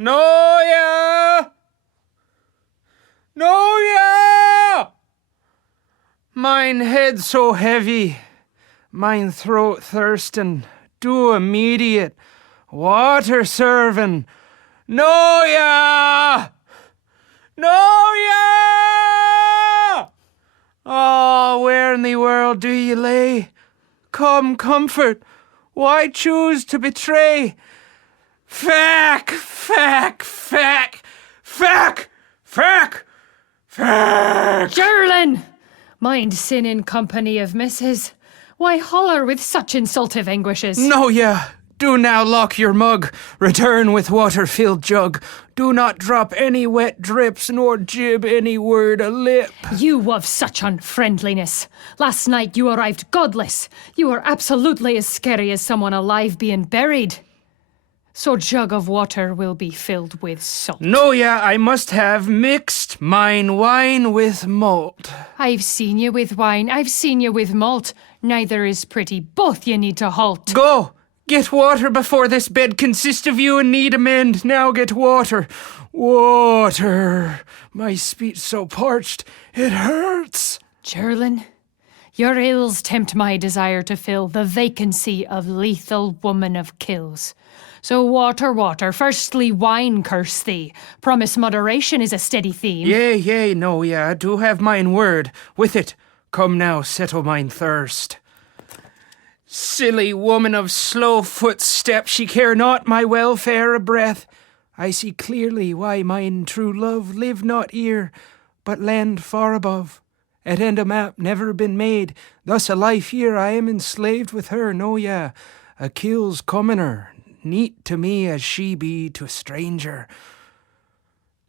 Noyea! Noyea! Mine head so heavy, mine throat thirstin', do immediate, water servin'. Noyea! Noyea! Oh, where in the world do ye lay? Come, comfort, why choose to betray? Fack, fack, fack, fack, fack, fack! Jurlin! Mind sin in company of misses. Why holler with such insultive anguishes? Noyea, do now lock your mug, return with water-filled jug. Do not drop any wet drips, nor jib any word a lip. You of such unfriendliness. Last night you arrived godless. You are absolutely as scary as someone alive being buried. So jug of water will be filled with salt. Noyea, I must have mixed mine wine with malt. I've seen you with wine, I've seen you with malt. Neither is pretty, both you need to halt. Go! Get water before this bed consists of you and need amend. Now get water. Water. My speech so parched, it hurts. Jurlin, your ills tempt my desire to fill the vacancy of lethal woman of kills. So water, water, firstly wine curse thee. Promise moderation is a steady theme. Yea, Noyea, do have mine word. With it, come now, settle mine thirst. Silly woman of slow footstep, she care not my welfare a breath. I see clearly why mine true love live not here, but land far above. At end a map never been made, thus a life here I am enslaved with her, Noyea. A kill's commoner, neat to me as she be to a stranger.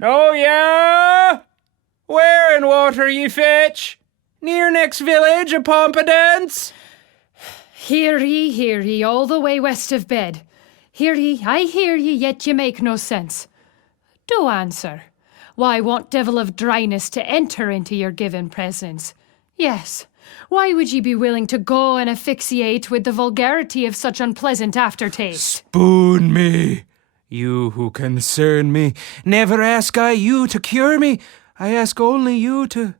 Noyea! Where in water ye fetch? Near next village a pompadance? Hear ye, all the way west of bed. Hear ye, I hear ye, yet ye make no sense. Do answer. Why want devil of dryness to enter into your given presence? Yes, why would ye be willing to go and asphyxiate with the vulgarity of such unpleasant aftertaste? Spoon me, you who concern me. Never ask I you to cure me. I ask only you to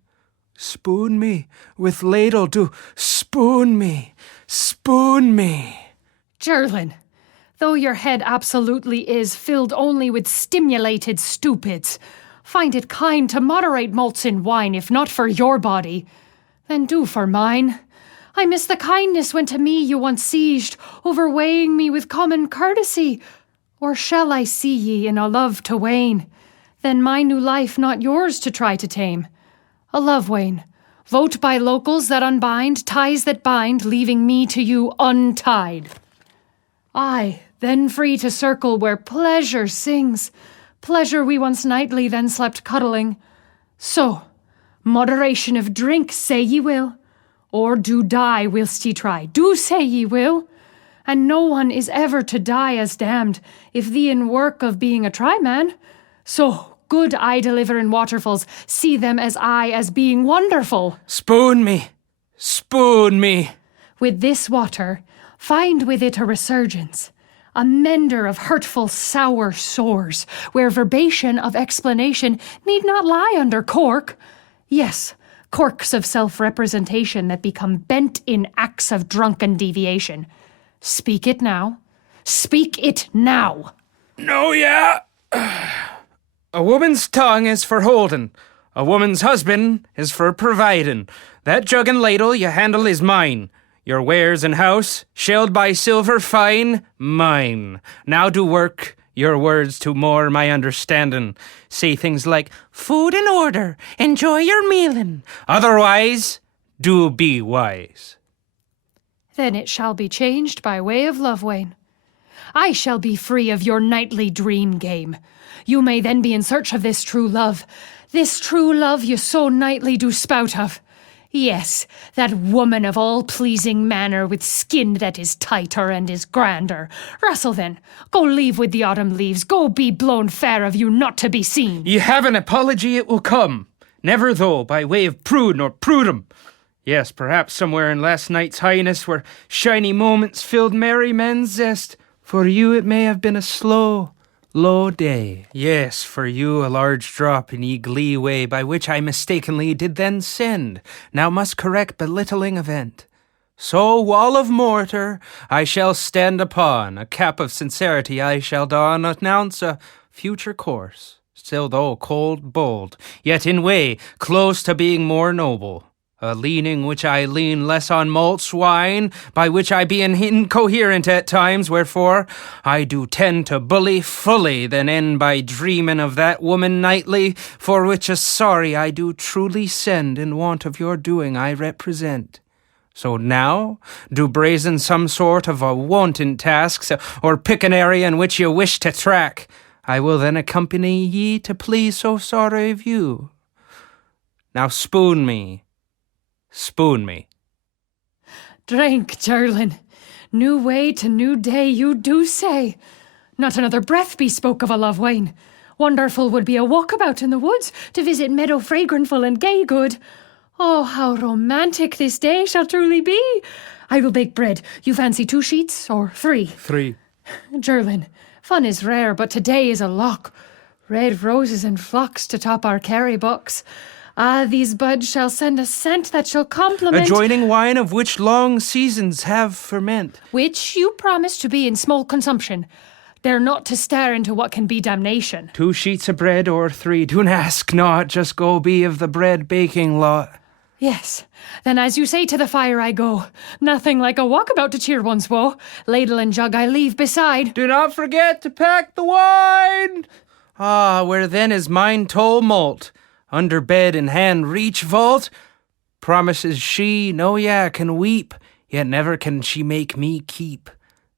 spoon me with ladle, to spoon me. Spoon me. Jurlin, though your head absolutely is filled only with stimulated stupids, find it kind to moderate malts in wine, if not for your body, then do for mine. I miss the kindness when to me you once sieged, overweighing me with common courtesy. Or shall I see ye in a love to wane? Then my new life not yours to try to tame. A Love-Wane. Vote by locals that unbind, ties that bind, leaving me to you untied. I, then free to circle where pleasure sings, pleasure we once nightly then slept cuddling. So, moderation of drink say ye will, or do die whilst ye try. Do say ye will, and no one is ever to die as damned, if thee in work of being a try-man. So, good I deliver in waterfalls, see them as I as being wonderful. Spoon me, spoon me. With this water, find with it a resurgence, a mender of hurtful sour sores, where verbation of explanation need not lie under cork. Yes, corks of self-representation that become bent in acts of drunken deviation. Speak it now. Speak it now. Noyea. A woman's tongue is for holding. A woman's husband is for providing. That jug and ladle you handle is mine. Your wares and house, shelled by silver fine, mine. Now do work your words to more my understanding. Say things like, food in order, enjoy your mealin'. Otherwise, do be wise. Then it shall be changed by way of Love-Wane. I shall be free of your nightly dream game. You may then be in search of this true love you so nightly do spout of. Yes, that woman of all-pleasing manner with skin that is tighter and is grander. Rustle then, go leave with the autumn leaves, go be blown fair of you not to be seen. Ye have an apology, it will come. Never though by way of prude nor prudum. Yes, perhaps somewhere in last night's highness where shiny moments filled merry men's zest. For you it may have been a slow, Lo day. Yes, for you a large drop in ye glee way, by which I mistakenly did then send, now must correct belittling event. So wall of mortar I shall stand upon, a cap of sincerity I shall don, announce a future course, still though cold, bold, yet in way close to being more noble. A leaning which I lean less on malt's wine, by which I be incoherent at times, wherefore I do tend to bully fully, than end by dreaming of that woman nightly, for which a sorry I do truly send, in want of your doing I represent. So now, do brazen some sort of a wanton task, or pick an area in which you wish to track. I will then accompany ye to please so sorry of you. Now spoon me. Spoon me. Drink, Jurlin. New way to new day, you do say. Not another breath be spoke of a Love-Wane. Wonderful would be a walkabout in the woods, to visit meadow fragrantful and gay good. Oh, how romantic this day shall truly be. I will bake bread. You fancy 2 sheets or 3? 3. Jurlin, fun is rare, but today is a lock. Red roses and phlox to top our carry box. Ah, these buds shall send a scent that shall complement... Adjoining wine of which long seasons have ferment. Which you promise to be in small consumption. They're not to stare into what can be damnation. 2 sheets of bread or 3, do ask not, just go be of the bread baking lot. Yes, then as you say, to the fire I go. Nothing like a walkabout to cheer one's woe. Ladle and jug I leave beside. Do not forget to pack the wine. Ah, where then is mine toll malt? Under bed in hand reach vault? Promises she, Noyea can weep, yet never can she make me keep.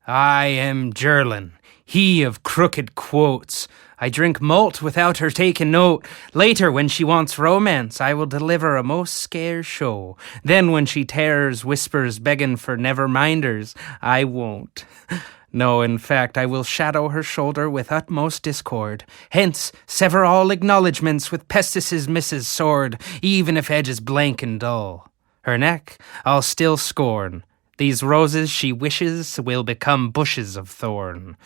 I am Jurlin, he of crooked quotes. I drink malt without her taking note. Later, when she wants romance, I will deliver a most scare show. Then when she tears, whispers, begging for never-minders, I won't. No, in fact, I will shadow her shoulder with utmost discord. Hence, sever all acknowledgments with Pestis's Mrs. Sword, even if edge is blank and dull. Her neck I'll still scorn. These roses she wishes will become bushes of thorn.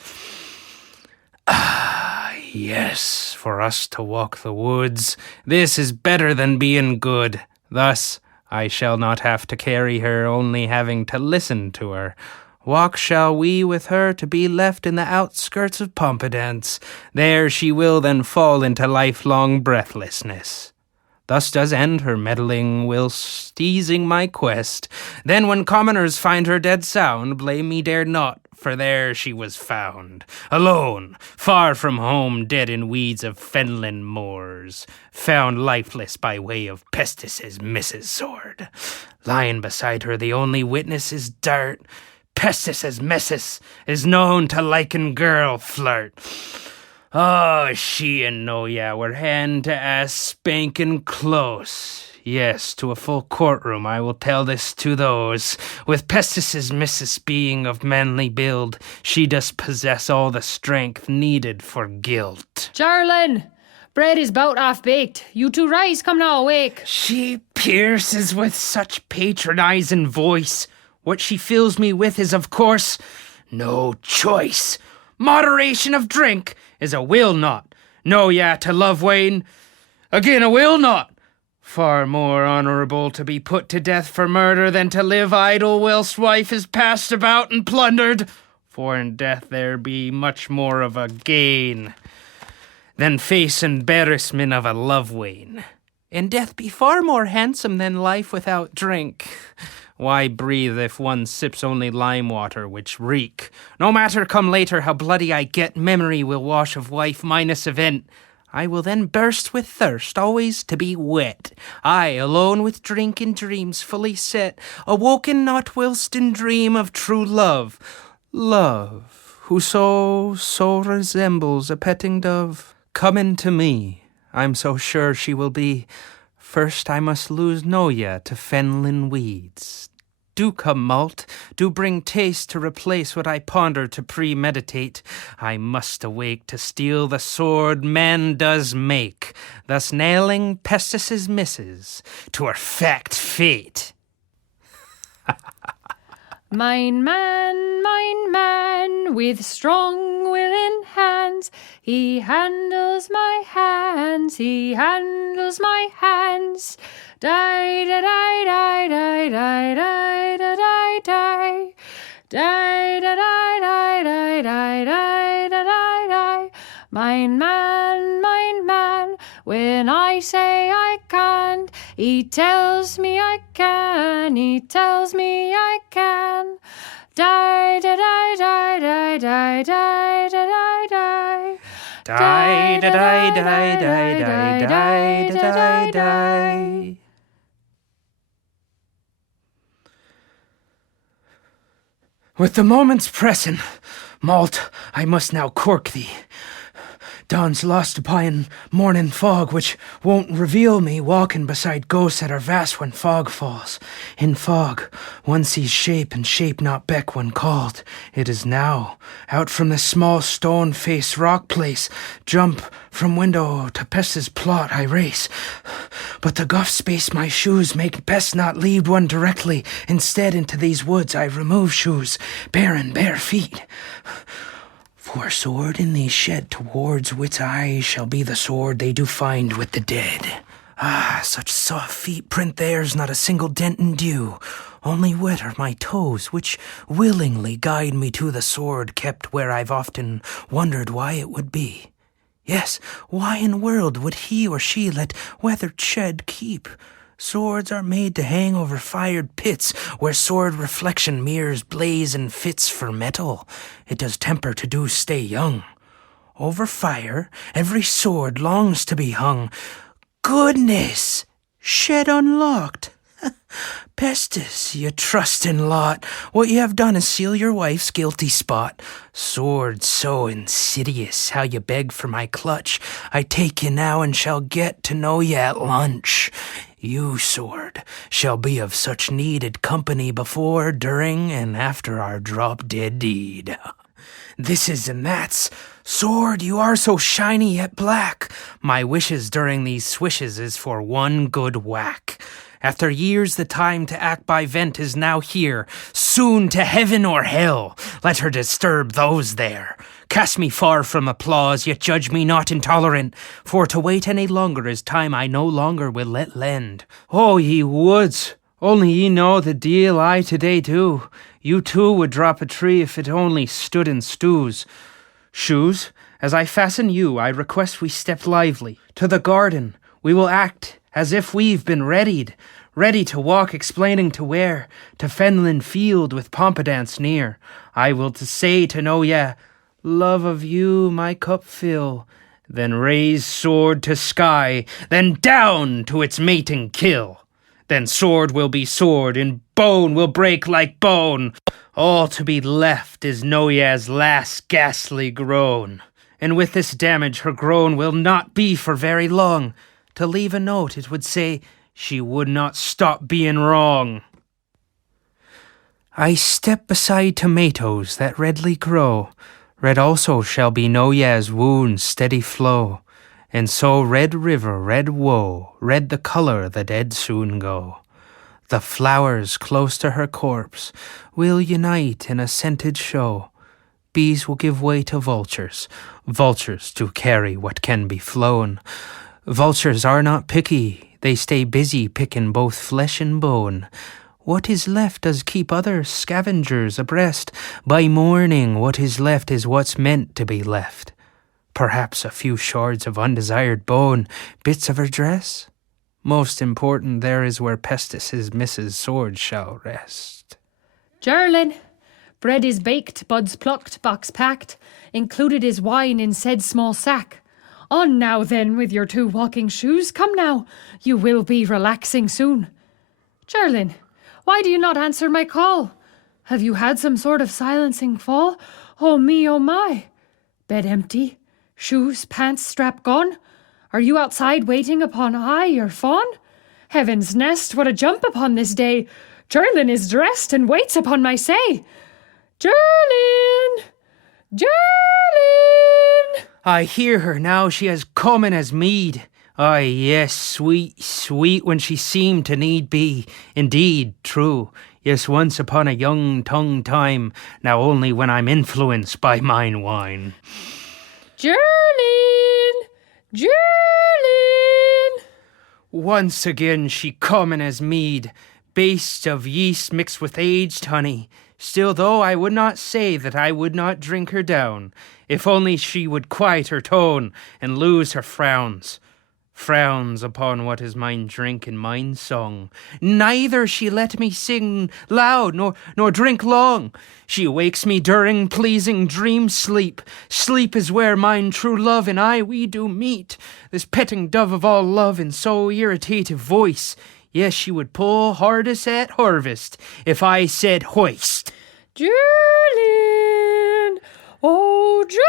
Ah, yes, for us to walk the woods, this is better than being good. Thus, I shall not have to carry her, only having to listen to her. Walk shall we with her to be left in the outskirts of Pompedance. There she will then fall into lifelong breathlessness. Thus does end her meddling whilst easing my quest. Then when commoners find her dead sound, blame me dare not, for there she was found. Alone, far from home, dead in weeds of fenland moors. Found lifeless by way of Pestis's Mrs. Sword. Lying beside her the only witness is dirt. Pestis's Missus is known to liken girl flirt. Oh, she and Noyea were hand to ass spanking close. Yes, to a full courtroom I will tell this to those. With Pestis's Missus being of manly build, she does possess all the strength needed for guilt. Jurlin, bread is bout half-baked. You two rise, come now awake. She pierces with such patronizing voice. What she fills me with is, of course, no choice. Moderation of drink is a will not. Noyea to Love-Wane, again a will not. Far more honourable to be put to death for murder than to live idle whilst wife is passed about and plundered. For in death there be much more of a gain than face embarrassment of a Love-Wane. In death be far more handsome than life without drink. Why breathe if one sips only lime water, which reek? No matter come later how bloody I get, memory will wash of wife minus event. I will then burst with thirst, always to be wet. I, alone with drink and dreams fully set, awoken not whilst in dream of true love. Love, who so resembles a petting dove. Coming to me, I'm so sure she will be. First I must lose Noyea to fenland weeds. Do come, malt, do bring taste to replace what I ponder to premeditate. I must awake to steal the sword man does make, thus nailing Pestis's Missus to her fact fate. Mine man, with strong will in hand, hands. He handles my hands. He handles my hands. Die, da, die, die, die, die, die, da, die, die. Die, da, die, die, die, die, die, da, die, die. Mein man, when I say I can't, he tells me I can, he tells me I can. Die, da, die, die, die, die, die, da, die, die. Die, da, die, die, die, die, die, da, die, die. With the moments pressing, Malt, I must now cork thee. Dawn's lost upon morning fog, which won't reveal me walking beside ghosts that are vast when fog falls. In fog, one sees shape, and shape not beck when called. It is now, out from this small stone-faced rock place, jump from window to Pest's plot I race. But the guff space my shoes make best not lead one directly. Instead, into these woods I remove shoes, bare feet. For sword in these shed towards wit's eye shall be the sword they do find with the dead. Ah, such soft feet print theirs, not a single dent in dew. Only wet are my toes, which willingly guide me to the sword kept where I've often wondered why it would be. Yes, why in world would he or she let weathered shed keep? Swords are made to hang over fired pits, where sword reflection mirrors blaze and fits for metal. It does temper to do stay young. Over fire, every sword longs to be hung. Goodness! Shed unlocked. Pestis, you trusting lot, what you have done is seal your wife's guilty spot. Sword so insidious, how you beg for my clutch. I take you now and shall get to know you at lunch. You, sword, shall be of such needed company before, during, and after our drop-dead deed. This is and that's. Sword, you are so shiny yet black. My wishes during these swishes is for one good whack. After years, the time to act by vent is now here. Soon to heaven or hell, let her disturb those there. Cast me far from applause, yet judge me not intolerant. For to wait any longer is time I no longer will let lend. Oh, ye woods, only ye know the deal I today do. You too would drop a tree if it only stood in stews. Shoes, as I fasten you, I request we step lively. To the garden, we will act as if we've been readied, ready to walk explaining to where, to fenland field with Pompadance near. I will to say to Noyea, love of you my cup fill, then raise sword to sky, then down to its mate and kill. Then sword will be sword, and bone will break like bone. All to be left is Noyea's last ghastly groan. And with this damage her groan will not be for very long. To leave a note, it would say she would not stop being wrong. I step beside tomatoes that redly grow. Red also shall be Noyea's wound's steady flow. And so red river, red woe, red the colour the dead soon go. The flowers close to her corpse will unite in a scented show. Bees will give way to vultures, vultures to carry what can be flown. Vultures are not picky, they stay busy picking both flesh and bone. What is left does keep other scavengers abreast. By morning, what is left is what's meant to be left. Perhaps a few shards of undesired bone, bits of her dress. Most important there is where Pestis' Mrs. Sword shall rest. Jurlin, bread is baked, buds plucked, box packed, included is wine in said small sack. On now then with your 2 walking shoes, come now, you will be relaxing soon. Jurlin, why do you not answer my call? Have you had some sort of silencing fall? Oh me, oh my. Bed empty, shoes, pants, strap gone? Are you outside waiting upon I, your fawn? Heaven's nest, what a jump upon this day! Jurlin is dressed and waits upon my say. Jurlin! Jurlin! I hear her now, she has come in as mead. Ay, yes, sweet, sweet when she seemed to need be. Indeed, true. Yes, once upon a young tongue time, now only when I'm influenced by mine wine. Jurlin! Jurlin! Once again she comin' as mead, based of yeast mixed with aged honey. Still, though, I would not say that I would not drink her down, if only she would quiet her tone and lose her frowns. Frowns upon what is mine drink and mine song. Neither she let me sing loud nor drink long. She wakes me during pleasing dream sleep. Sleep is where mine true love and I we do meet. This petting dove of all love in so irritative voice. Yes, she would pull hardest at harvest if I said hoist. Jurlin! Oh, Jurlin!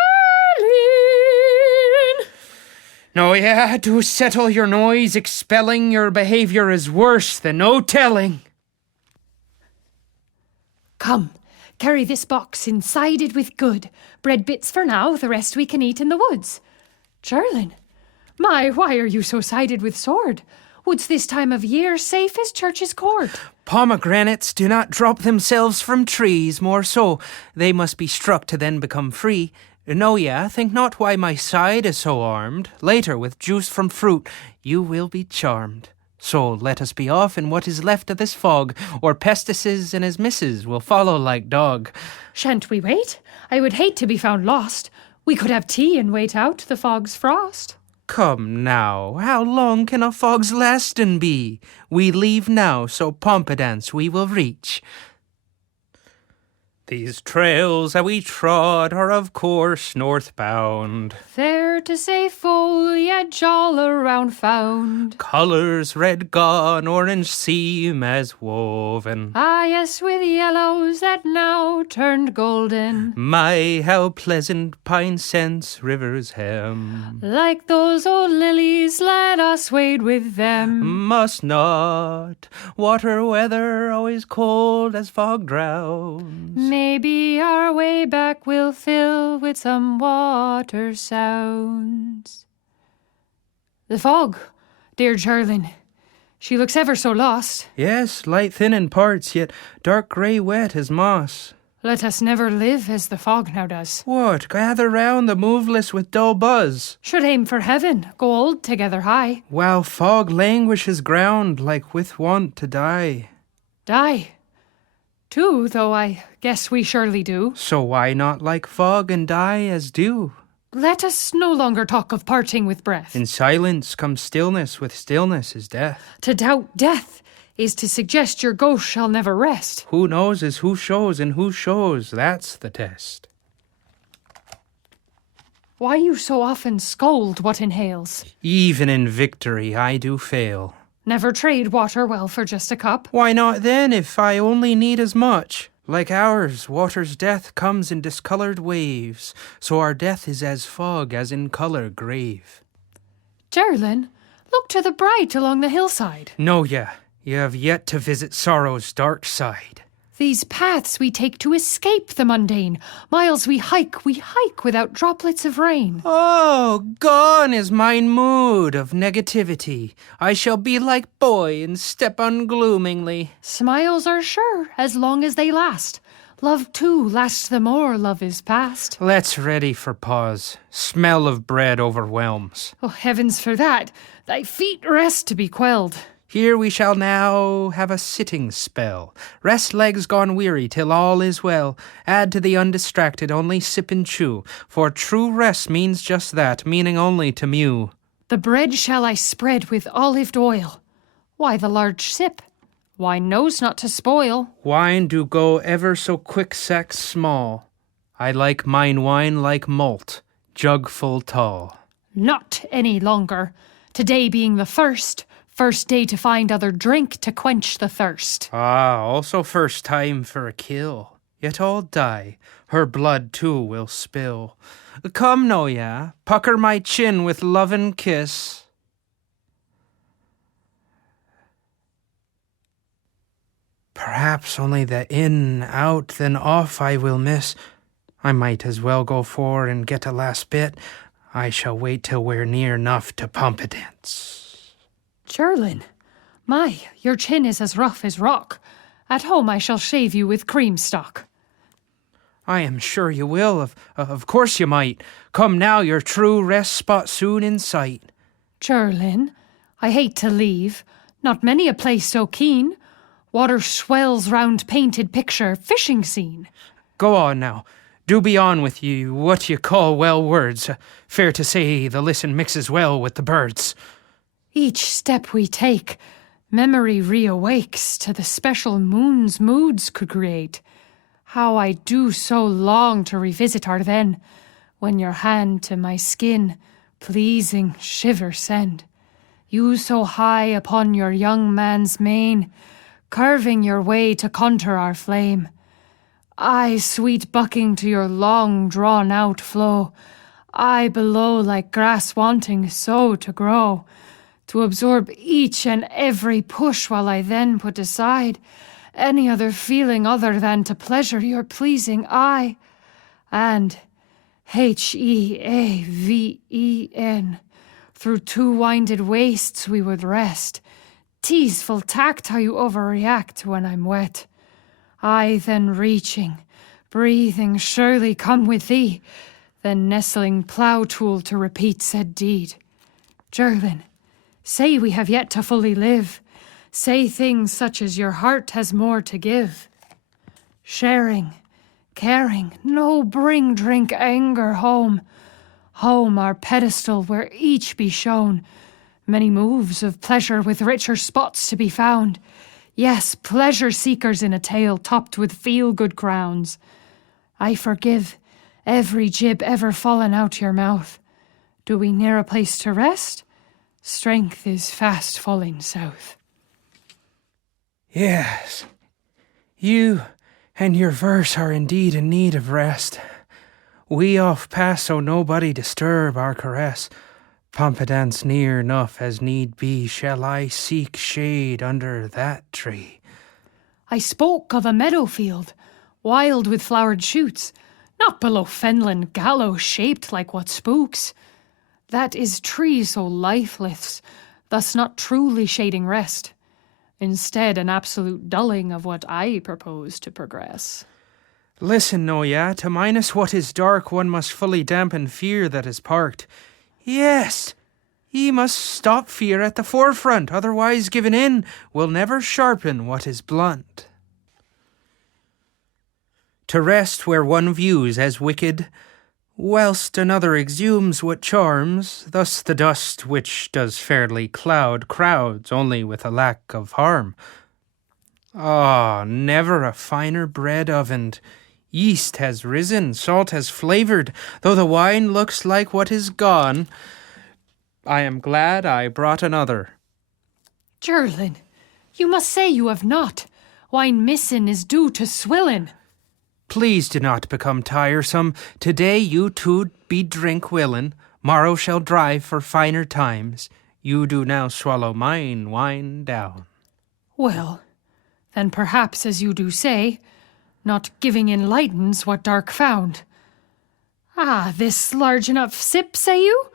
Noyea, do settle your noise. Expelling your behavior is worse than no telling. Come, carry this box inside it with good. Bread bits for now, the rest we can eat in the woods. Jurlin, my, why are you so sided with sword? Wouldst this time of year safe as church's court? Pomegranates do not drop themselves from trees, more so they must be struck to then become free. Noyea, think not why my side is so armed. Later, with juice from fruit, you will be charmed. So let us be off in what is left of this fog, or Pestices and his missus will follow like dog. Shan't we wait? I would hate to be found lost. We could have tea and wait out the fog's frost. Come now, how long can a fog's lastin' be? We leave now, so Pompedance we will reach. These trails that we trod are of course northbound. Fair to say foliage all around found. Colours red gone, orange seam as woven. Ah, yes, with yellows that now turned golden. My, how pleasant pine scents rivers hem. Like those old lilies, let us wade with them. Must not. Water weather always cold as fog drowns. Maybe our way back will fill with some water sounds. The fog, dear Jurlin. She looks ever so lost. Yes, light thin in parts, yet dark grey wet as moss. Let us never live as the fog now does. What, gather round the moveless with dull buzz? Should aim for heaven, go old together high. While fog languishes ground like with want to die. Die? Too, though I guess we surely do. So why not like fog and die as dew? Let us no longer talk of parting with breath. In silence comes stillness, with stillness is death. To doubt death is to suggest your ghost shall never rest. Who knows is who shows, and who shows, that's the test. Why you so often scold what inhales? Even in victory I do fail. Never trade water well for just a cup? Why not then, if I only need as much? Like ours, water's death comes in discoloured waves, so our death is as fog as in colour grave. Jurlin, look to the bright along the hillside. Noyea, you have yet to visit sorrow's dark side. These paths we take to escape the mundane. Miles we hike without droplets of rain. Oh, gone is mine mood of negativity. I shall be like boy and step ungloomingly. Smiles are sure, as long as they last. Love, too, lasts the more love is past. Let's ready for pause. Smell of bread overwhelms. Oh, heavens for that! Thy feet rest to be quelled. Here we shall now have a sitting spell. Rest legs gone weary till all is well. Add to the undistracted only sip and chew. For true rest means just that, meaning only to mew. The bread shall I spread with olived oil. Why the large sip? Wine knows not to spoil. Wine do go ever so quick sacks small. I like mine wine like malt, jug full tall. Not any longer. Today being the first day to find other drink to quench the thirst. Ah, also first time for a kill. Yet all die, her blood too will spill. Come, Noyea, pucker my chin with lovin' kiss. Perhaps only the in, out, then off I will miss. I might as well go for and get a last bit. I shall wait till we're near enough to Pompedance. Jurlin, my, your chin is as rough as rock. At home I shall shave you with cream stock. I am sure you will, of course you might. Come now, your true rest spot soon in sight. Jurlin, I hate to leave, not many a place so keen. Water swells round painted picture, fishing scene. Go on now. Do be on with you what you call well words. Fair to say the listen mixes well with the birds. Each step we take, memory reawakes to the special moon's moods could create. How I do so long to revisit our then, when your hand to my skin pleasing shiver send. You so high upon your young man's mane, curving your way to contour our flame. I sweet bucking to your long drawn out flow, I below like grass wanting so to grow, to absorb each and every push while I then put aside any other feeling other than to pleasure your pleasing eye. And Heaven, through two winded wastes we would rest, teaseful tact how you overreact when I'm wet. I then reaching, breathing surely come with thee, then nestling plough tool to repeat said deed. Jurlin, say we have yet to fully live. Say things such as your heart has more to give. Sharing, caring, no bring drink anger home. Home our pedestal where each be shown. Many moves of pleasure with richer spots to be found. Yes, pleasure seekers in a tale topped with feel-good crowns. I forgive every jib ever fallen out your mouth. Do we near a place to rest? Strength is fast falling south. Yes, you and your verse are indeed in need of rest. We off pass so nobody disturb our caress. Pompidance near enough as need be, shall I seek shade under that tree? I spoke of a meadow field, wild with flowered shoots, not below fenland gallows shaped like what spooks. That is tree so lifeless, thus not truly shading rest. Instead, an absolute dulling of what I propose to progress. Listen, Noyea, to minus what is dark, one must fully dampen fear that is parked. Yes, ye must stop fear at the forefront, otherwise giving in will never sharpen what is blunt. To rest where one views as wicked, whilst another exhumes what charms, thus the dust which does fairly cloud crowds only with a lack of harm. Ah, never a finer bread ovened. Yeast has risen, salt has flavoured, though the wine looks like what is gone. I am glad I brought another. Jurlin, you must say you have not. Wine missin is due to swillin'. Please do not become tiresome. Today you two be drink willin'. Morrow shall drive for finer times. You do now swallow mine wine down. Well, then perhaps as you do say, not giving enlightens what dark found. Ah, this large enough sip, say you?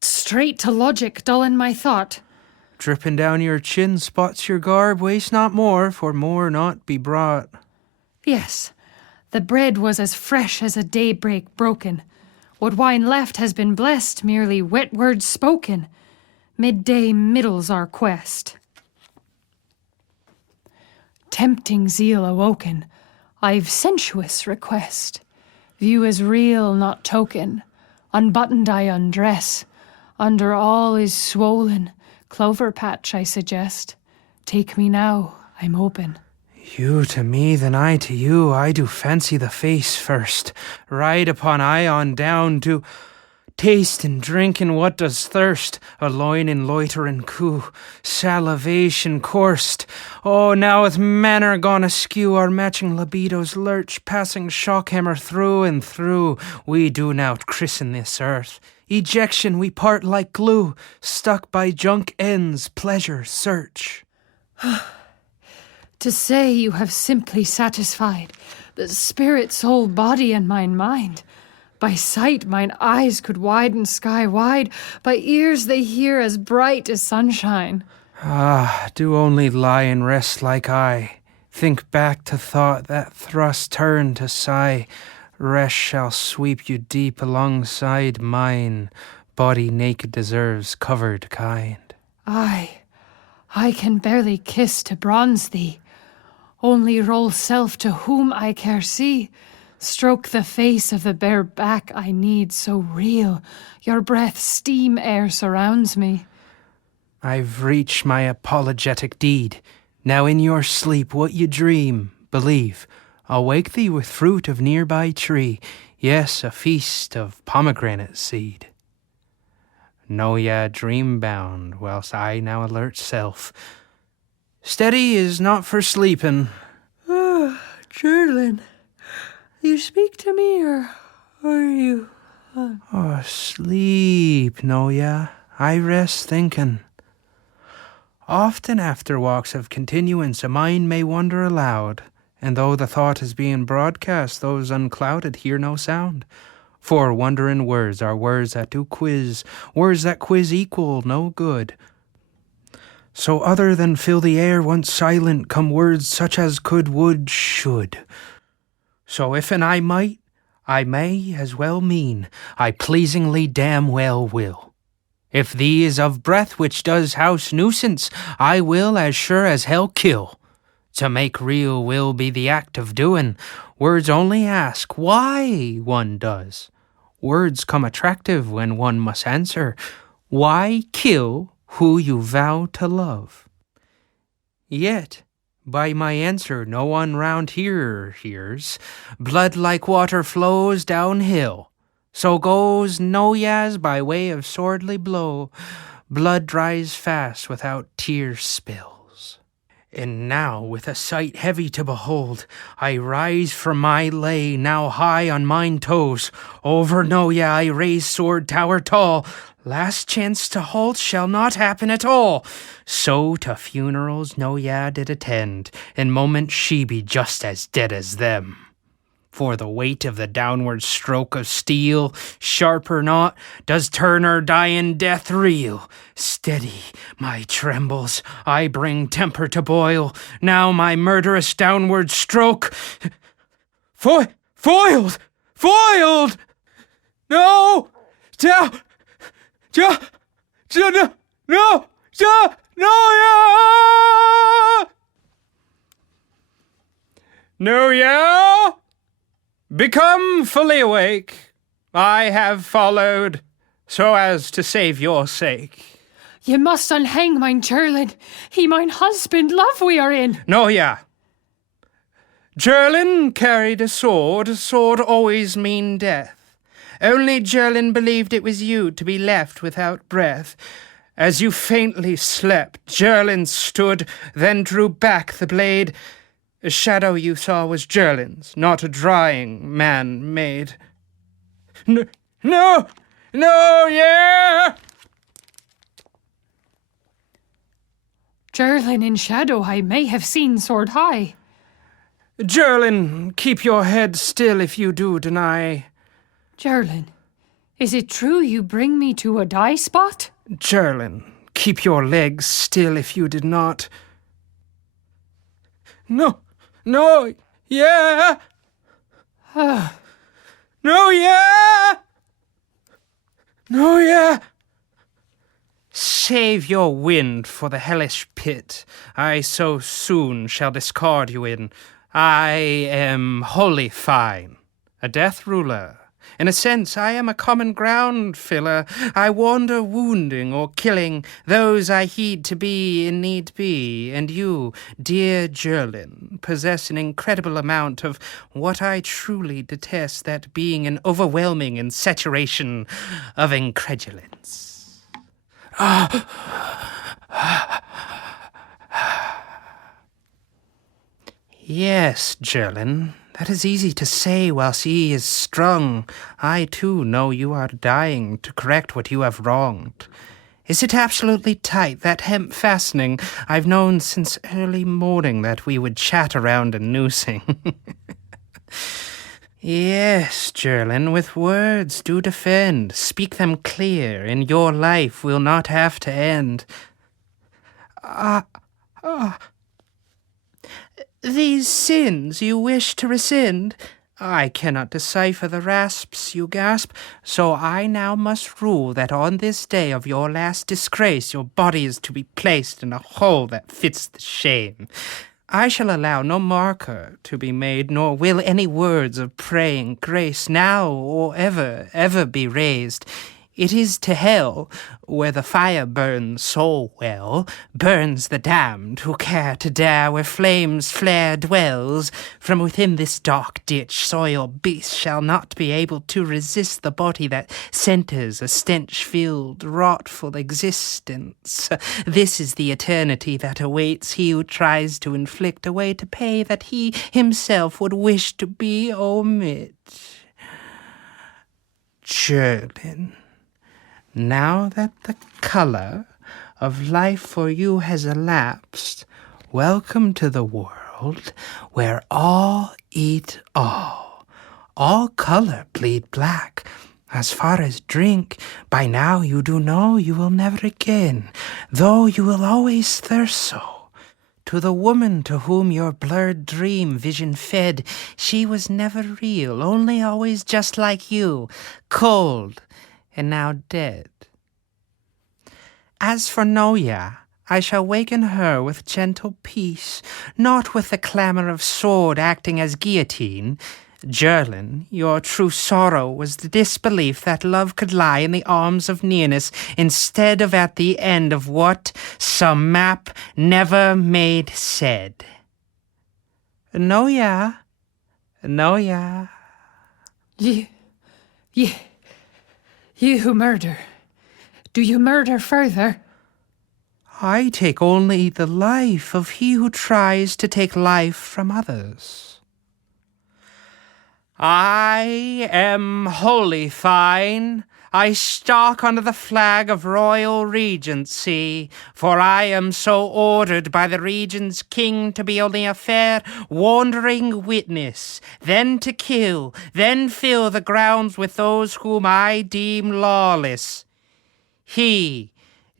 Straight to logic dullin' my thought. Dripping down your chin spots your garb, waste not more, for more not be brought. Yes, the bread was as fresh as a daybreak broken. What wine left has been blessed, merely wet words spoken. Midday middles our quest. Tempting zeal awoken, I've sensuous request. View as real, not token. Unbuttoned I undress. Under all is swollen. Clover patch, I suggest. Take me now, I'm open. You to me, then I to you. I do fancy the face first. Ride upon eye on down to taste and drink in what does thirst. A loin in loitering coo. Salivation coursed. Oh, now with manner gone askew, our matching libidos lurch, passing shockhammer through and through. We do now christen this earth. Ejection we part like glue, stuck by junk ends, pleasure search. To say you have simply satisfied the spirit, soul, body, and mine mind. By sight mine eyes could widen sky wide, by ears they hear as bright as sunshine. Ah, do only lie and rest like I. Think back to thought, that thrust turn to sigh. Rest shall sweep you deep alongside mine. Body naked deserves covered kind. I can barely kiss to bronze thee. Only roll self to whom I care see. Stroke the face of the bare back I need so real. Your breath steam air surrounds me. I've reached my apologetic deed. Now in your sleep what you dream, believe. I'll wake thee with fruit of nearby tree. Yes, a feast of pomegranate seed. Noyea dream-bound, whilst I now alert self. Steady is not for sleeping. Jurlin, you speak to me or you... Oh, sleep, Noyea. I rest thinking. Often after walks of continuance a mind may wonder aloud, and though the thought is being broadcast, those unclouded hear no sound. For wondering words are words that do quiz, words that quiz equal no good. So other than fill the air once silent come words such as could, would, should. So if an I might, I may as well mean, I pleasingly damn well will. If thee is of breath which does house nuisance, I will as sure as hell kill. To make real will be the act of doing. Words only ask why one does. Words come attractive when one must answer, why kill who you vow to love? Yet, by my answer no one round here hears. Blood like water flows downhill. So goes Noyea's by way of swordly blow. Blood dries fast without tear spills. And now, with a sight heavy to behold, I rise from my lay, now high on mine toes. Over Noyea I raise sword tower tall. Last chance to halt shall not happen at all. So to funerals Noyea did attend. In moment she be just as dead as them. For the weight of the downward stroke of steel, sharp or not, does turn her dying death reel. Steady, my trembles, I bring temper to boil. Now my murderous downward stroke... Foiled! Foiled! No! No! Noyea! Become fully awake. I have followed, so as to save your sake. Ye must unhang mine Jurlin. He mine husband love we are in. Noyea. Jurlin carried a sword always mean death. Only Jurlin believed it was you to be left without breath. As you faintly slept, Jurlin stood, then drew back the blade. The shadow you saw was Jurlin's, not a drying man-made. No, yeah! Jurlin in shadow I may have seen sword high. Jurlin, keep your head still if you do deny. Jurlin, is it true you bring me to a die spot? Jurlin, keep your legs still if you did not. No, yeah! No, yeah! Save your wind for the hellish pit I so soon shall discard you in. I am Holyfine, a death ruler. In a sense, I am a common ground filler. I wander wounding or killing those I heed to be in need be. And you, dear Jurlin, possess an incredible amount of what I truly detest, that being an overwhelming and saturation of incredulence. Yes, Jurlin. That is easy to say whilst he is strung. I, too, know you are dying to correct what you have wronged. Is it absolutely tight, that hemp fastening? I've known since early morning that we would chat around a noosing. Yes, Jurlin, with words do defend. Speak them clear, and your life will not have to end. These sins you wish to rescind? I cannot decipher the rasps you gasp, so I now must rule that on this day of your last disgrace your body is to be placed in a hole that fits the shame. I shall allow no marker to be made, nor will any words of praying grace now or ever be raised. It is to hell, where the fire burns so well, burns the damned who care to dare where flames flare dwells. From within this dark ditch, soil beast shall not be able to resist the body that centers a stench-filled, wrathful existence. This is the eternity that awaits he who tries to inflict a way to pay that he himself would wish to be omit. Jurlin. Now that the color of life for you has elapsed, welcome to the world where all eat all color bleed black. As far as drink, by now you do know you will never again, though you will always thirst so. To the woman to whom your blurred dream vision fed, she was never real, only always just like you, cold, and now dead. As for Noyea, I shall waken her with gentle peace, not with the clamor of sword acting as guillotine. Jurlin, your true sorrow was the disbelief that love could lie in the arms of nearness instead of at the end of what some map never made said. Noyea. You who murder, do you murder further? I take only the life of he who tries to take life from others. I am Holyfine. I stalk under the flag of royal regency, for I am so ordered by the region's king to be only a fair, wandering witness, then to kill, then fill the grounds with those whom I deem lawless. He,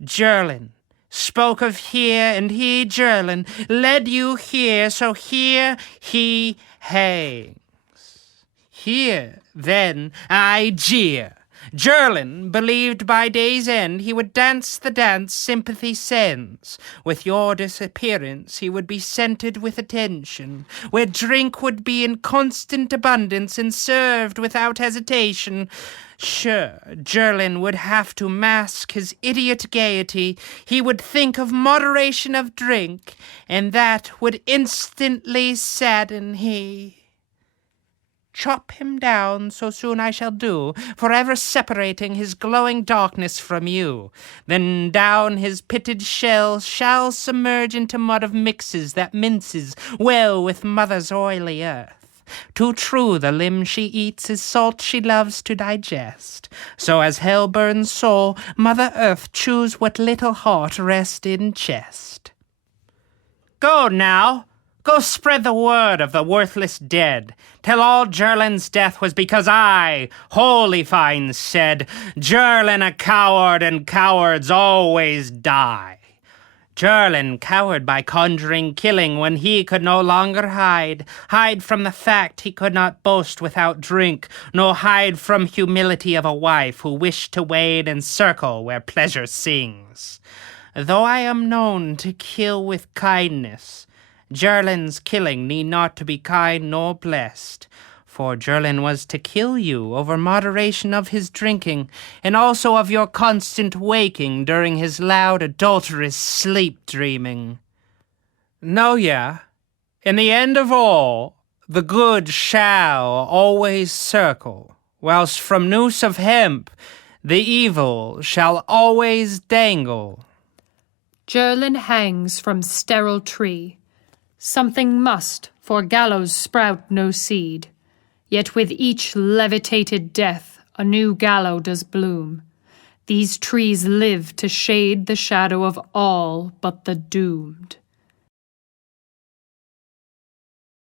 Jurlin, spoke of here, and he, Jurlin, led you here, so here he hangs. Here, then, I jeer. Jurlin believed by day's end he would dance the dance sympathy sends. With your disappearance he would be scented with attention, where drink would be in constant abundance and served without hesitation. Sure, Jurlin would have to mask his idiot gaiety. He would think of moderation of drink, and that would instantly sadden he. Chop him down, so soon I shall do, forever separating his glowing darkness from you. Then down his pitted shell shall submerge into mud of mixes that minces well with mother's oily earth. Too true the limb she eats is salt she loves to digest. So as hell burns soul, Mother Earth choose what little heart rest in chest. Go now. Go spread the word of the worthless dead. Tell all Jurlin's death was because I, Holyfine, said, Jurlin a coward and cowards always die. Jurlin cowered by conjuring killing when he could no longer hide from the fact he could not boast without drink, nor hide from humility of a wife who wished to wade and circle where pleasure sings. Though I am known to kill with kindness, Jurlin's killing need not to be kind nor blessed, for Jurlin was to kill you over moderation of his drinking, and also of your constant waking during his loud adulterous sleep-dreaming. Noyea, in the end of all, the good shall always circle, whilst from noose of hemp the evil shall always dangle. Jurlin hangs from sterile tree. Something must, for gallows sprout no seed. Yet with each levitated death, a new gallows does bloom. These trees live to shade the shadow of all but the doomed.